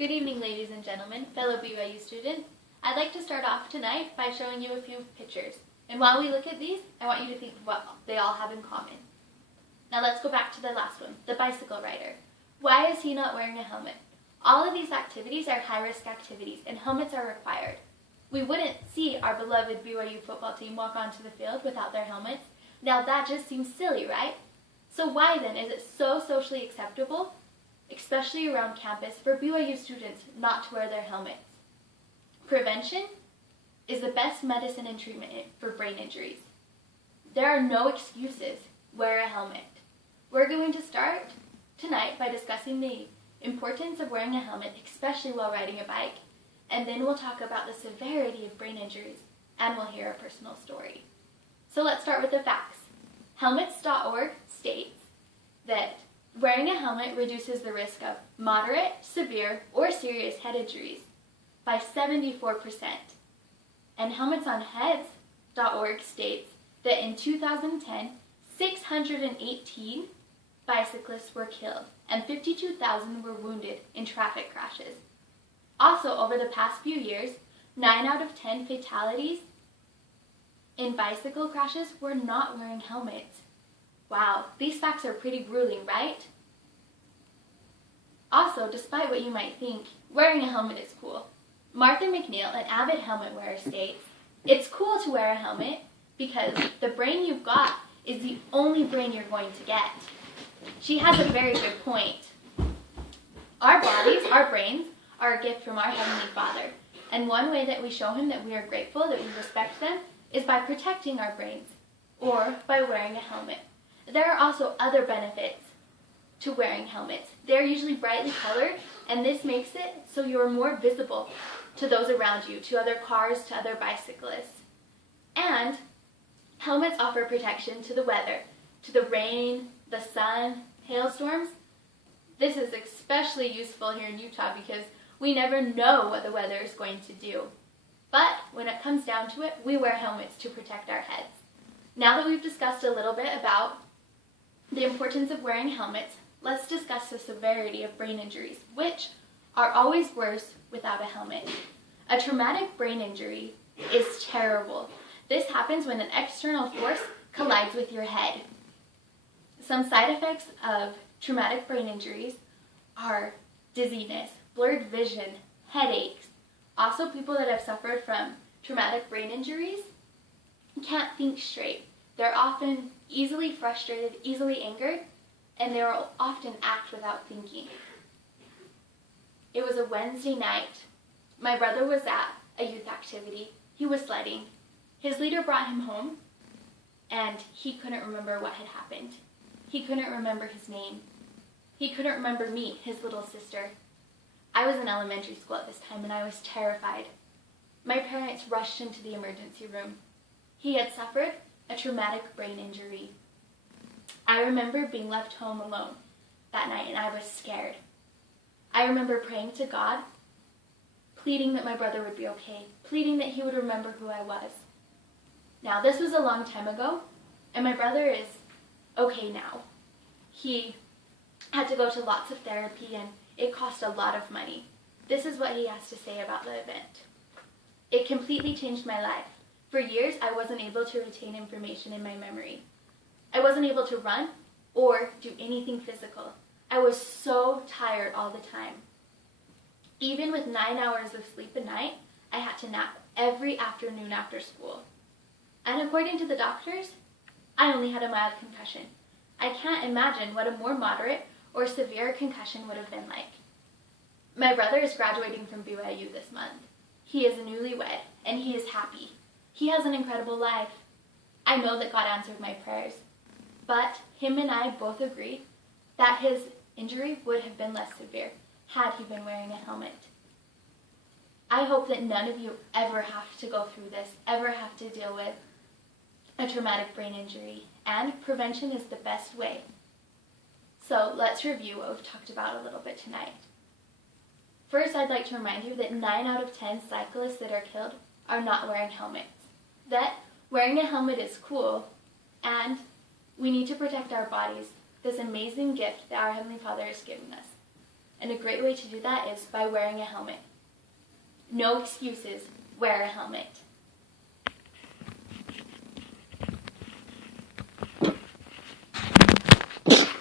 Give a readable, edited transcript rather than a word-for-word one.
Good evening, ladies and gentlemen, fellow BYU students. I'd like to start off tonight by showing you a few pictures. And while we look at these, I want you to think of what they all have in common. Now let's go back to the last one, the bicycle rider. Why is he not wearing a helmet? All of these activities are high-risk activities, and helmets are required. We wouldn't see our beloved BYU football team walk onto the field without their helmets. Now that just seems silly, right? So why then is it so socially acceptable, especially around campus, for BYU students not to wear their helmets? Prevention is the best medicine and treatment for brain injuries. There are no excuses. Wear a helmet. We're going to start tonight by discussing the importance of wearing a helmet, especially while riding a bike, and then we'll talk about the severity of brain injuries, and we'll hear a personal story. So let's start with the facts. Helmets.org states that wearing a helmet reduces the risk of moderate, severe, or serious head injuries by 74%. And HelmetsOnHeads.org states that in 2010, 618 bicyclists were killed and 52,000 were wounded in traffic crashes. Also, over the past few years, 9 out of 10 fatalities in bicycle crashes were not wearing helmets. Wow, these facts are pretty grueling, right? Also, despite what you might think, wearing a helmet is cool. Martha McNeil, an avid helmet wearer, states, "It's cool to wear a helmet because the brain you've got is the only brain you're going to get." She has a very good point. Our bodies, our brains, are a gift from our Heavenly Father. And one way that we show Him that we are grateful, that we respect them, is by protecting our brains, or by wearing a helmet. There are also other benefits to wearing helmets. They're usually brightly colored, and this makes it so you're more visible to those around you, to other cars, to other bicyclists. And helmets offer protection to the weather, to the rain, the sun, hailstorms. This is especially useful here in Utah because we never know what the weather is going to do. But when it comes down to it, we wear helmets to protect our heads. Now that we've discussed a little bit about the importance of wearing helmets, let's discuss the severity of brain injuries, which are always worse without a helmet. A traumatic brain injury is terrible. This happens when an external force collides with your head. Some side effects of traumatic brain injuries are dizziness, blurred vision, headaches. Also, people that have suffered from traumatic brain injuries can't think straight. They're often easily frustrated, easily angered, and they will often act without thinking. It was a Wednesday night. My brother was at a youth activity. He was sledding. His leader brought him home, and he couldn't remember what had happened. He couldn't remember his name. He couldn't remember me, his little sister. I was in elementary school at this time, and I was terrified. My parents rushed into the emergency room. He had suffered a traumatic brain injury. I remember being left home alone that night, and I was scared. I remember praying to God, pleading that my brother would be okay, pleading that he would remember who I was. Now, this was a long time ago, and my brother is okay now. He had to go to lots of therapy, and it cost a lot of money. This is what he has to say about the event. "It completely changed my life. For years, I wasn't able to retain information in my memory. I wasn't able to run or do anything physical. I was so tired all the time. Even with 9 hours of sleep a night, I had to nap every afternoon after school. And according to the doctors, I only had a mild concussion. I can't imagine what a more moderate or severe concussion would have been like." My brother is graduating from BYU this month. He is newlywed, and he is happy. He has an incredible life. I know that God answered my prayers. But him and I both agree that his injury would have been less severe had he been wearing a helmet. I hope that none of you ever have to go through this, ever have to deal with a traumatic brain injury, and prevention is the best way. So let's review what we've talked about a little bit tonight. First, I'd like to remind you that 9 out of 10 cyclists that are killed are not wearing helmets. That wearing a helmet is cool, and we need to protect our bodies, this amazing gift that our Heavenly Father has given us. And a great way to do that is by wearing a helmet. No excuses, wear a helmet.